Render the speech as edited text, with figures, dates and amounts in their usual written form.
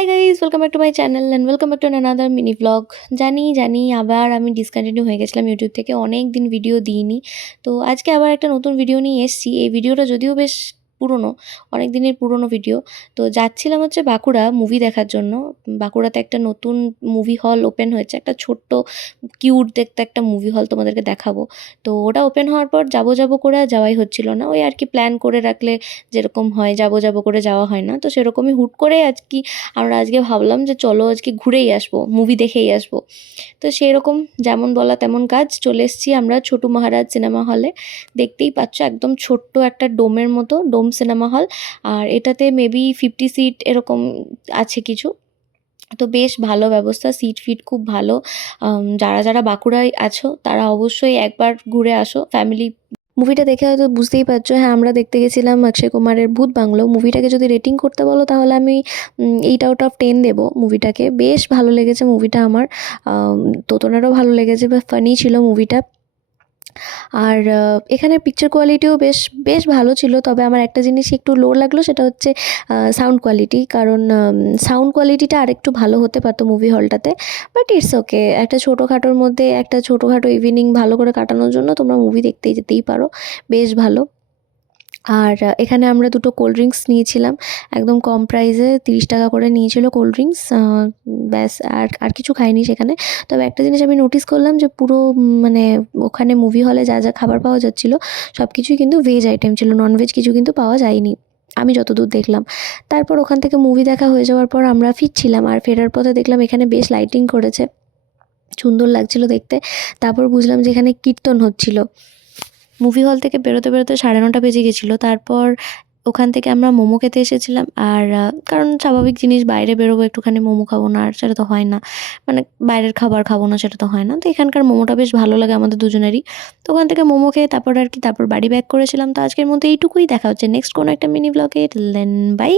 Hi guys, welcome back to my channel and welcome back to another mini blog. জানি আবার আমি discontinue হয়ে গেছিলাম ইউটিউব থেকে, অনেক দিন ভিডিও দিইনি। তো আজকে আবার একটা নতুন ভিডিও নিয়ে এসেছি। এই ভিডিওটা যদিও বেশ পুরনো, অনেক দিনের পুরনো ভিডিও। তো যাচ্ছিলাম হচ্ছে বাঁকুড়া মুভি দেখার জন্য। বাঁকুড়াতে একটা নতুন মুভি হল ওপেন হয়েছে, একটা ছোট্ট কিউট দেখতে একটা মুভি হল তোমাদেরকে দেখাবো। তো ওটা ওপেন হওয়ার পর যাবো করে আর যাওয়াই হচ্ছিল না। ওই আর কি প্ল্যান করে রাখলে যেরকম হয় যাবো করে যাওয়া হয় না, তো সেরকমই হুট করে আমরা আজকে ভাবলাম যে চলো আজকে ঘুরেই আসবো, মুভি দেখেই আসবো। তো সেরকম যেমন বলা তেমন কাজ, চলে এসেছি আমরা ছোটু মহারাজ সিনেমা হলে। দেখতেই পাচ্ছ একদম ছোট্ট একটা ডোমের মতো, ডোম সিনেমা হল। আর এটাতে মেবি 50 সিট এরকম আছে কিছু। তো বেশ ভালো ব্যবস্থা, সিট ফিট খুব ভালো। যারা বাঁকুড়ায় আছো তারা অবশ্যই একবার ঘুরে আসো ফ্যামিলি। মুভিটা দেখে হয়তো বুঝতেই পারছো, হ্যাঁ আমরা দেখতে গেছিলাম অক্ষয় কুমারের ভূত বাংলো। মুভিটাকে যদি রেটিং করতে বলো তাহলে আমি 8/10 দেবো মুভিটাকে। বেশ ভালো লেগেছে মুভিটা আমার। তোতনেরও ভালো লেগেছে, বা ফানি ছিল মুভিটা। আর এখানে পিকচার কোয়ালিটিও বেশ বেশ ভালো ছিল, তবে আমার একটা জিনিস একটু লো লাগলো, সেটা হচ্ছে সাউন্ড কোয়ালিটি। কারণ সাউন্ড কোয়ালিটিটা আরেকটু ভালো হতে পারতো মুভি হলটাতে। বাট ইটস ওকে, একটা ছোটোখাটোর মধ্যে একটা ছোটোখাটো ইভিনিং ভালো করে কাটানোর জন্য তোমরা মুভি দেখতেই যেতেই পারো, বেশ ভালো। আর এখানে আমরা দুটো কোল্ড ড্রিঙ্কস নিয়েছিলাম, একদম কম প্রাইসে 30 টাকা করে নিয়েছিল কোল্ড ড্রিঙ্কস। ব্যাস, আর আর কিছু খাইনি সেখানে। তবে একটা জিনিস আমি নোটিস করলাম যে পুরো মানে ওখানে মুভি হলে যা খাবার পাওয়া যাচ্ছিলো সব কিছুই কিন্তু ভেজ আইটেম ছিল, ননভেজ কিছু কিন্তু পাওয়া যায়নি আমি যতদূর দেখলাম। তারপর ওখান থেকে মুভি দেখা হয়ে যাওয়ার পর আমরা ফিরছিলাম, আর ফেরার পথে দেখলাম এখানে বেশ লাইটিং করেছে, সুন্দর লাগছিল দেখতে। তারপর বুঝলাম যে এখানে কীর্তন হচ্ছিল। মুভি হল থেকে বেরোতে 9:30 বেজে গেছিলো। তারপর ওখান থেকে আমরা মোমো খেতে এসেছিলাম। আর কারণ স্বাভাবিক জিনিস, বাইরে বেরোবো একটুখানি মোমো খাবো না, আর সেটা তো হয় না। মানে বাইরের খাবার খাবো না সেটা তো হয় না। তো এখানকার মোমোটা বেশ ভালো লাগে আমাদের দুজনেরই। তো ওখান থেকে মোমো খেয়ে তারপর বাড়ি ব্যাক করেছিলাম। তো আজকের মতো এইটুকুই, দেখা হচ্ছে নেক্সট কোনো একটা মিনি ব্লগে। Till then by.